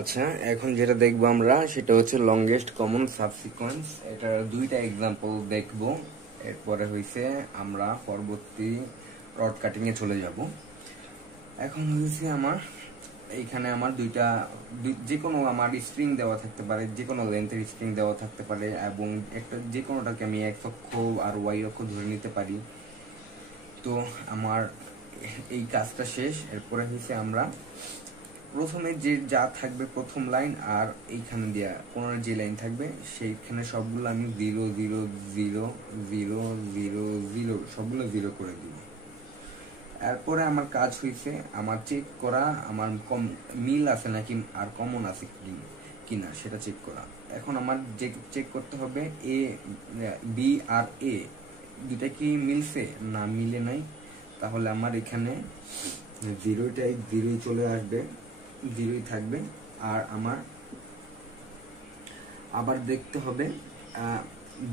আচ্ছা, এখন যেটা দেখবো আমরা সেটা হচ্ছে লংগেস্ট কমন সাবসিকোয়েন্স। এটার দুইটা এক্সাম্পল দেখবো, এরপরে হইছে আমরা পরবর্তী রড কাটিং এ চলে যাব। এখন হয়েছে আমার এইখানে আমার দুইটা যে কোনো আমার স্ট্রিং দেওয়া থাকতে পারে, যে কোনো লেন্থের স্ট্রিং দেওয়া থাকতে পারে, এবং একটা যে কোনোটাকে আমি এক্স অক্ষ আর ওয়াই অক্ষ ধরে নিতে পারি। তো আমার এই কাজটা শেষ। এরপরে হয়েছে আমরা প্রথমে যে যা থাকবে প্রথম লাইন আর এইখানে দেওয়া কোনার যে লাইন থাকবে সেইখানে সবগুলো আমি 0 0 0 0 0 0 সবগুলো 0 করে দিব। এরপরে আমার কাজ হয়েছে আমার চেক করা আমার মিল আছে নাকি আর কমন আছে কিনা সেটা চেক করা। এখন আমার যে চেক করতে হবে এ বি আর এ দুটা কি মিলছে না মিলে নাই, তাহলে আমার এখানে 0টাই 0ই চলে আসবে, 0ই থাকবে। আর আমার আবার দেখতে হবে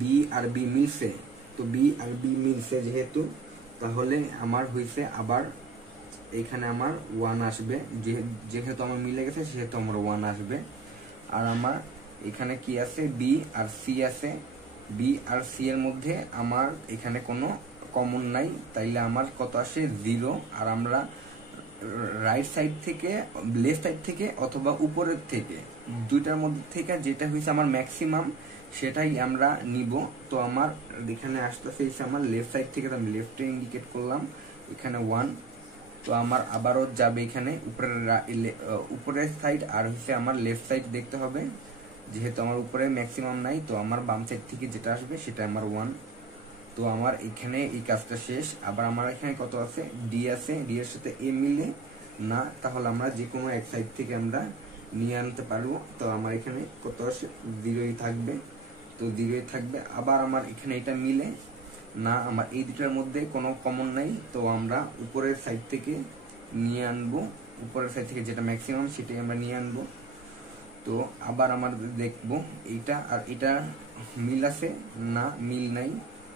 বি আর বি মিলছে, তো বি আর বি মিলছে যেহেতু, তাহলে আমার হইছে আবার এখানে আমার 1 আসবে, যেহেতু আমার মিলে গেছে সেহেতু আমার 1 আসবে। আর আমার এখানে কি আছে বি আর সি আছে, বি আর সি এর মধ্যে আমার এখানে কোনো কমন নাই, তাইলে আমার কত আসে 0। আর আমরা রাইট সাইড থেকে লেফট সাইড থেকে অথবা উপরের থেকে দুইটার মধ্যে থেকে যেটা হয়েছে আমার ম্যাক্সিমাম সেটাই আমরা নিব। তো আমার এখানে আসতেছে আমার লেফট সাইড থেকে, আমি লেফটে ইন্ডিকেট করলাম এখানে 1। তো আমার আবারও যাবে এখানে উপরের সাইড আর হচ্ছে আমার লেফট সাইড দেখতে হবে, যেহেতু আমার উপরে ম্যাক্সিমাম নাই, তো আমার বাম সাইড থেকে যেটা আসবে সেটা আমার 1। তো আমার এখানে এই কাজটা শেষ। আবার আমার এখানে কত আছে ডি আছে, ডি এর সাথে এ মিলে না, তাহলে আমরা যে কোনো এক সাইড থেকে আমরা নিয়ে আনতে পারবো। তো আমার এখানে কত আছে 0ই থাকবে, তো 0ই থাকবে। আবার আমার এখানে এটা মিলে না, আমার এই দুটার মধ্যে কোনো কমন নাই, তো আমরা উপরের সাইড থেকে নিয়ে আনবো, উপরের সাইড থেকে যেটা ম্যাক্সিমাম সেটাই আমরা নিয়ে আনবো। তো আবার আমার দেখবো এইটা আর এটা মিল আছে না মিল নাই,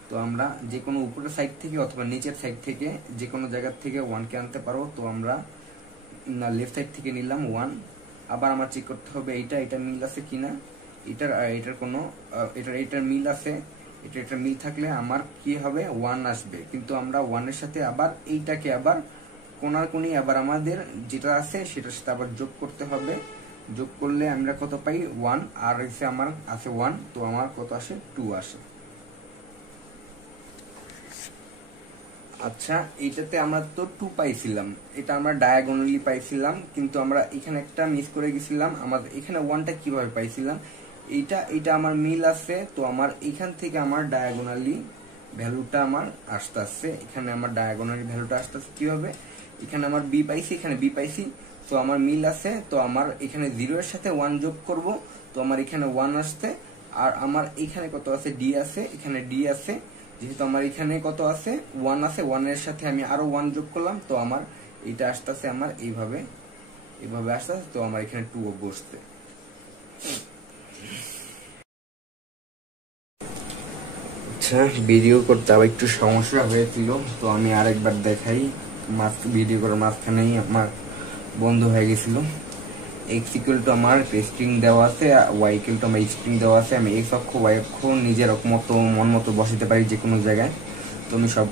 তো আমরা যে কোনো উপরের সাইড থেকে অথবা নিচের সাইড থেকে যে কোনো জায়গা থেকে 1কে আনতে পারো। তো আমরা না লেফট সাইড থেকে নিলাম 1। আবার আমার চেক করতে হবে এটা মিল আছে কিনা, এটার কোনো এটার মিল আছে, এটা মিল থাকলে আমার কি হবে 1 আসবে। কিন্তু আমরা 1 এর সাথে আবার এইটাকে আবার কোনার কোনি আবার আমাদের যেটা আছে সেটার সাথে আবার যোগ করতে হবে। যোগ করলে আমরা কত পাই 1, আর হচ্ছে আমার আছে 1, তো আমার কত আসে 2 আসে। আচ্ছা, এইটাতে আমরা তো 2 পাইছিলাম, এটা আমরা ডায়াগোনালি পাইছিলাম, কিন্তু আমরা এখানে একটা মিস করে গেছিলাম। আমাদের এখানে 1টা কিভাবে পাইছিলাম, এইটা আমার মিল আছে, তো আমার এখান থেকে আমার ডায়াগোনালি ভ্যালুটা আমার আসতেছে, এখানে আমার ডায়াগোনালি ভ্যালুটা আসতেছে কিভাবে, এখানে আমার বি পাইছি, এখানে বি পাইছি, তো আমার মিল আছে। তো আমার এখানে 0 এর সাথে 1 যোগ করব, তো আমার এখানে 1 আসছে। আর আমার এখানে কত আছে ডি আছে, এখানে ডি আছে, যেহেতু আমার এখানে কত আছে 1 আছে, 1 এর সাথে আমি আরো 1 যোগ করলাম, তো আমার এটা আসতেছে আমার এইভাবে আসতেছে। তো আমার এখানে 2 বসছে। আচ্ছা, ভিডিও করতে আবার একটু সমস্যা হয়েছিল, তো আমি আরেকবার দেখাই। ভিডিও করার মাঝখানেই আমার বন্ধ হয়ে গেছিল। এক্স ইকুয়াল টু আমার স্ট্রিং দেওয়া আছে, ওয়াই ইকুয়াল টু আমার স্ট্রিং দেওয়া আছে। আমি এক্স অক্ষ ওয়াই অক্ষ নিজের মন মতো বসাতে পারি যে কোনো জায়গায়। তো আমি সব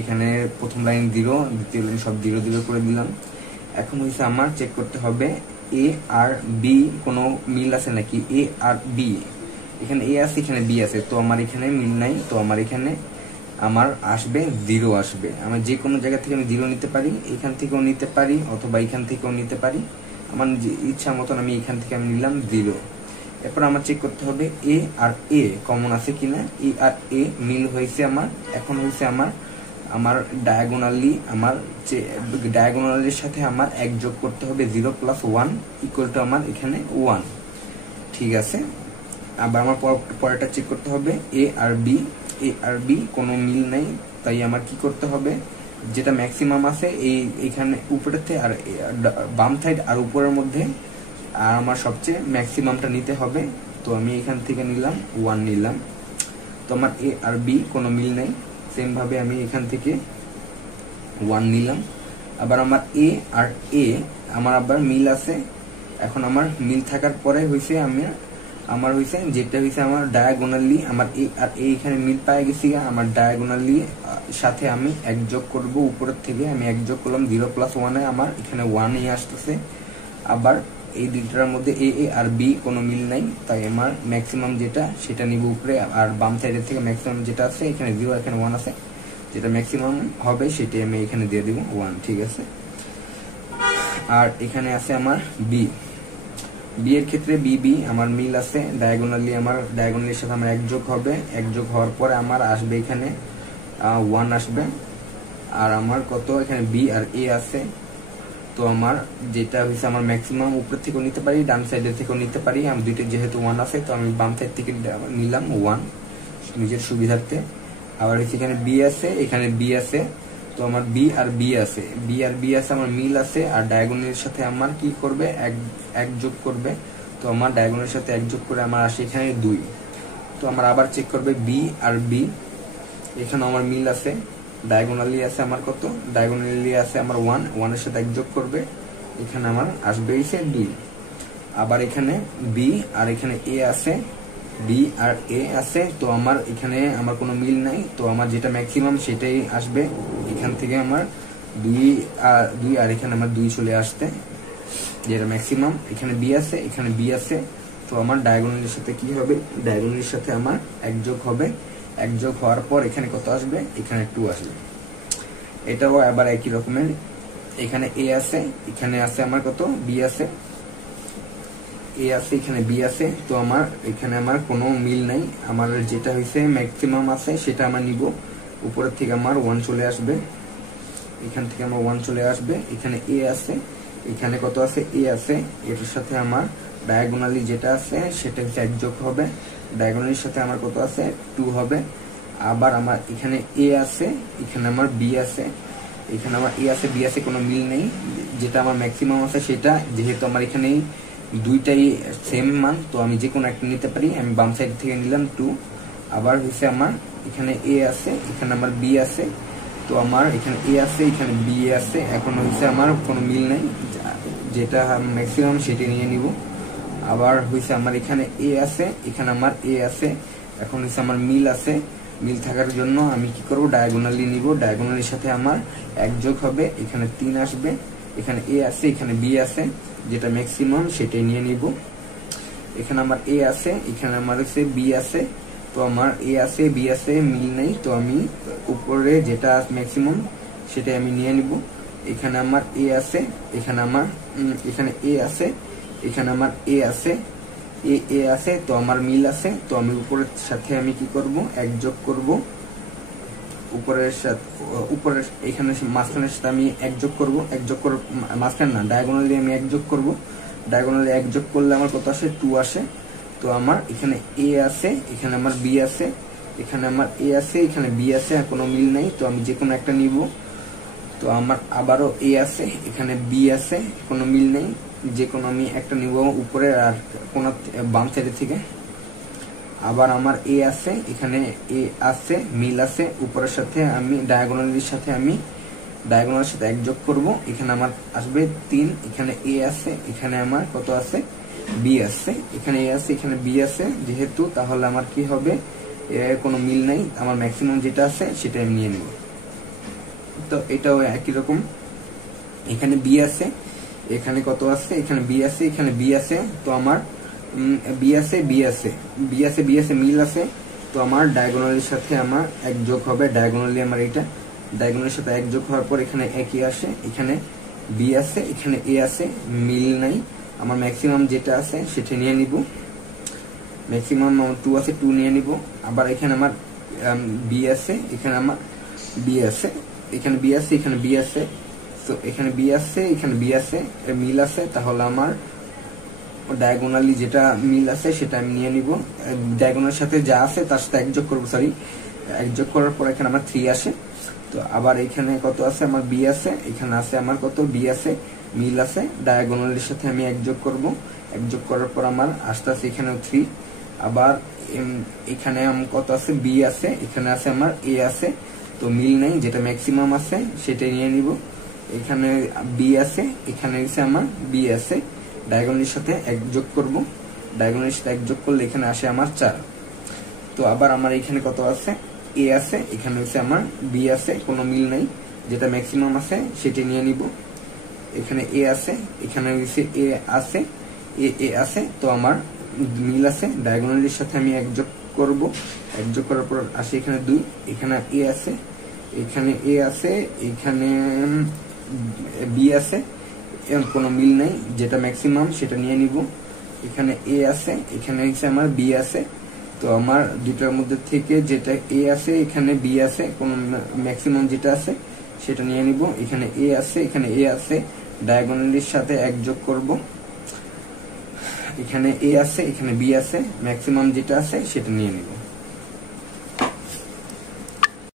এখানে প্রথম লাইন 0, দ্বিতীয় লাইন সব 0 0 করে দিলাম। এখন হচ্ছে আমার চেক করতে হবে এ আর বি কোনো মিল আছে নাকি। এ আর বি, এখানে এ আছে এখানে বি আছে, তো আমার এখানে মিল নাই, তো আমার এখানে আমার আসবে 0 আসবে। আমার যে কোনো জায়গা থেকে আমি 0 নিতে পারি, এখান থেকেও নিতে পারি অথবা এখান থেকেও নিতে পারি, আমার ইচ্ছা মতন আমি এখান থেকে আমি নিলাম 0। এরপর আমার চেক করতে হবে এ আর এ কমন আছে কিনা, এ আর এ মিল হয়েছে আমার। এখন হয়েছে আমার ডায়াগোনালি আমার ডায়াগোনালির সাথে আমার 1 যোগ করতে হবে, 0 + 1 ইকুয়াল টু আমার এখানে 1। ঠিক আছে, আবার আমার পরেরটা চেক করতে হবে এ আর বি কোনো মিল নাই, তাই আমার কি করতে হবে যেটা ম্যাক্সিমাম আছে এইখানে উপরেতে আর বাম সাইড আর উপরের মধ্যে, আর আমার সবচেয়ে ম্যাক্সিমামটা নিতে হবে। তো আমি এখান থেকে নিলাম 1 নিলাম, তো আমার এ আর বি কোনো মিল নাই, সেম ভাবে আমি এখান থেকে 1 নিলাম। আবার আমার এ আর এ আমার আবার মিল আছে, এখন আমার মিল থাকার পরে হইছে আমার হইছে যেটা হইছে আমার ডায়াগোনালি আমার এইখানে মিল পাই গেছি। আমার ডায়াগোনালি সাথে আমি এক যোগ করব, উপরের থেকে আমি এক যোগ করলাম 0 + 1 আমার এখানে 1 আসতেছে। আবার এই দুইটার মধ্যে এ আর বি কোনো মিল নাই, তাই আমার ম্যাক্সিমাম যেটা সেটা নিব উপরে, আর বাম সাইডের থেকে ম্যাক্সিমাম যেটা আছে এখানে 0 এখানে 1 আছে, যেটা ম্যাক্সিমাম হবে সেটাই আমি এখানে দিয়ে দিব 1, ঠিক আছে। আর এখানে আছে আমার বি এর ক্ষেত্রে বি আমার মিল আছে, ডায়াগোনালি আমার ডায়াগোনালির সাথে আমার এক যোগ হবে, এক যোগ হওয়ার পরে আমার আসবে এখানে 1 আসবে। আর আমার কত এখানে বি আর এ আছে, তো আমার যেটা হয়েছে আমার ম্যাক্সিমাম উপর থেকেও নিতে পারি, ডান সাইডের থেকেও নিতে পারি। আমি দুইটা যেহেতু 1 আছে তো আমি বাম সাইড থেকে নিলাম 1 নিজের সুবিধার্থে। আবার হচ্ছে এখানে বি আছে, এখানে বি আছে, তো আমার বি আর বি আছে আমার মিল আছে। আর ডায়াগোনালের সাথে আমার কি করবে এক যোগ করবে, তো আমার ডায়াগোনালের সাথে এক যোগ করে আমার আসে এখানে 2। তো আমার আবার চেক করবে বি আর বি, এখানে আমার মিল আছে, ডায়াগোনালি আছে আমার কত, ডায়াগোনালি আছে আমার 1 এর সাথে এক যোগ করবে, এখানে আমার আসবে এসে 2। আবার এখানে বি আর এখানে এ আছে, বি আর এ আছে, তো আমার এখানে আমার কোনো মিল নাই, তো আমার যেটা ম্যাক্সিমাম সেটাই আসবে। এখান থেকে আমার 2 আর এখানে আমার 2 চলে আসতে, যেটা ম্যাক্সিমাম। এখানে বি আছে, এখানে বি আছে, তো আমার ডায়াগোনালের সাথে কি হবে, ডায়াগোনালের সাথে আমার এক যোগ হবে, এক যোগ হওয়ার পর এখানে কত আসবে, এখানে 2 আসবে। এটাও আবার একই রকমের, এখানে এ আছে, এখানে আছে আমার কত বি আছে, এ আছে, এখানে বি আছে, তো আমার এখানে আমার কোনো মিল নাই। আমার যেটা হয়েছে ম্যাক্সিমাম আছে সেটা আমার নিব, উপরের থেকে আমার 1 চলে আসবে, এখান থেকে আমার 1 চলে আসবে। এখানে এ আছে, এখানে কত আছে এ আছে, এটার সাথে আমার ডায়াগোনালি যেটা আছে সেটা হচ্ছে এক যোগ হবে, ডায়াগোনালির সাথে আমার কত আছে 2 হবে। আবার আমার এখানে এ আছে, এখানে আমার বি আছে, এখানে আমার এ আছে বি আছে, কোনো মিল নেই। যেটা আমার ম্যাক্সিমাম আছে সেটা, যেহেতু আমার এখানে দুইটাই সেম মান, তো আমি যে কোনো একটা নিতে পারি, আমি বাম সাইড থেকে নিলাম 2। আবার হচ্ছে আমার এখানে এ আছে, এখানে আমার বি আছে, তো আমার এখানে এ আছে, এখানে বি আছে, এখন হচ্ছে আমার কোনো মিল নেই, যেটা ম্যাক্সিমাম সেটা নিয়ে নিব। আবার হচ্ছে আমার এখানে এ আছে, এখানে আমার এ আছে, এখন হচ্ছে আমার মিল আছে, মিল থাকার জন্য আমি কি করব, ডায়াগোনালি নিব, ডায়াগোনালির সাথে আমার এক যোগ হবে, এখানে 3 আসবে। এখানে এ আছে, এখানে বি আছে, যেটা ম্যাক্সিমাম সেটাই নিয়ে নিব। এখানে আমার এ আছে, এখানে আমার হচ্ছে বি আছে, তো আমার এ আছে বি আছে, মিল নেই, তো আমি উপরে যেটা ম্যাক্সিমাম সেটাই আমি নিয়ে নিব। এখানে আমার এ আছে, এখানে আমার এখানে এ আছে, এখানে আমার এ আছে, এ আছে, তো আমার মিল আছে, তো আমি উপরের সাথে আমি কি করব, এক যোগ করব, উপরের এখানে মাঝখানের সাথে আমি এক যোগ করব, এক যোগ করে মাঝখানে না ডায়াগোনালি আমি এক যোগ করব, ডায়াগোনালি এক যোগ করলে আমার কত আসে 2 আসে। তো আমার এখানে এ আছে, এখানে আমার বি আছে, এখানে আমার এ আছে, এখানে বি আছে, আর কোনো মিল নাই, তো আমি যে কোনো একটা নিব। তো আমার আবারও এ আছে, এখানে বি আছে, কোনো মিল নেই, যে কোনো আমি একটা নিব উপরে আর কোন বাম সাইড থেকে। আবার আমার এ আছে, এখানে এ আছে, মিল আছে, উপরের সাথে আমি ডায়াগোনালির সাথে আমি ডায়াগোনালের সাথে এক যোগ করব, এখানে আমার আসবে 3। এখানে এ আছে, এখানে আমার কত আছে বি আছে, এখানে এ আছে, এখানে বি আছে, যেহেতু তাহলে আমার কি হবে, কোনো মিল নাই, আমার ম্যাক্সিমাম যেটা আছে সেটা আমি নিয়ে নেব। তো এটাও একই রকম, এখানে বি আছে, এখানে কত আছে, এখানে বি আছে, এখানে বি আছে, তো আমার বি আছে বি আছে বি আছে বি আছে মিল আছে, তো আমার ডায়াগোনালের সাথে আমার এক যোগ হবে, ডায়াগোনালি আমার এটা ডায়াগোনালের সাথে এক যোগ হওয়ার পর এখানে একই আসে, এখানে বি আছে, এখানে এ আছে, মিল নাই, আমার ম্যাক্সিমাম যেটা আছে সেটা নিয়ে নিব, ম্যাক্সিমাম 2 আছে 2 নিয়ে নিব। আবার এখানে আমার বি আছে, এখানে আমার বি আছে, এখানে বি আছে, এখানে বি আছে, তো এখানে বি আছে, এখানে বি আছে, মিল আছে, তাহলে আমার ডায়াগোনালি যেটা মিল আছে সেটা আমি নিয়ে নিব, ডায়াগোনালের সাথে যা আছে তার সাথে এক যোগ করবো, সরি এক যোগ করার পর এখানে আমার 3 আসে। তো আবার এখানে কত আছে আমার বি আছে, এখানে আছে আমার কত বি আছে, মিল আছে, ডায়াগোনালের সাথে আমি এক যোগ করব, এক যোগ করার পর আমার আস্তে আস্তে এখানেও 3। আবার এখানে কত আছে বি আছে, এখানে আছে আমার এ আছে, তো মিল নেই, যেটা ম্যাক্সিমাম আছে সেটাই নিয়ে নিব। এখানে বি আছে, এখানে আছে আমার বি আছে, ডায়াগোনালের সাথে 1 যোগ করব, ডায়াগোনালের সাথে 1 যোগ করলে এখানে আসে আমার 4। তো আবার আমার এখানে কত আছে, এ আছে, এখানে হচ্ছে আমার বি আছে, কোনো মিল নাই, যেটা ম্যাক্সিমাম আছে সেটা নিয়ে নিব। এখানে এ আছে, এখানে হচ্ছে এ আছে, এ আছে, তো আমার মিল আছে, ডায়াগোনালের সাথে আমি 1 যোগ করব, 1 যোগ করার পর আসে এখানে 2, এখানে এ আছে, এখানে এ আছে, এখানে বি আছে, কোনো মিল নাই, যেটা ম্যাক্সিমাম সেটা নিয়ে নিব। এখানে এ আছে, এখানে হচ্ছে আমার বি আছে, তো আমার দুটার মধ্যে থেকে যেটা এ আছে, এখানে বি আছে, কোন ম্যাক্সিমাম যেটা আছে সেটা নিয়ে নিব। এখানে এ আছে, এখানে এ আছে, ডায়াগোনালের সাথে 1 যোগ করব, এখানে এ আছে, এখানে বি আছে, ম্যাক্সিমাম যেটা আছে সেটা নিয়ে নিব।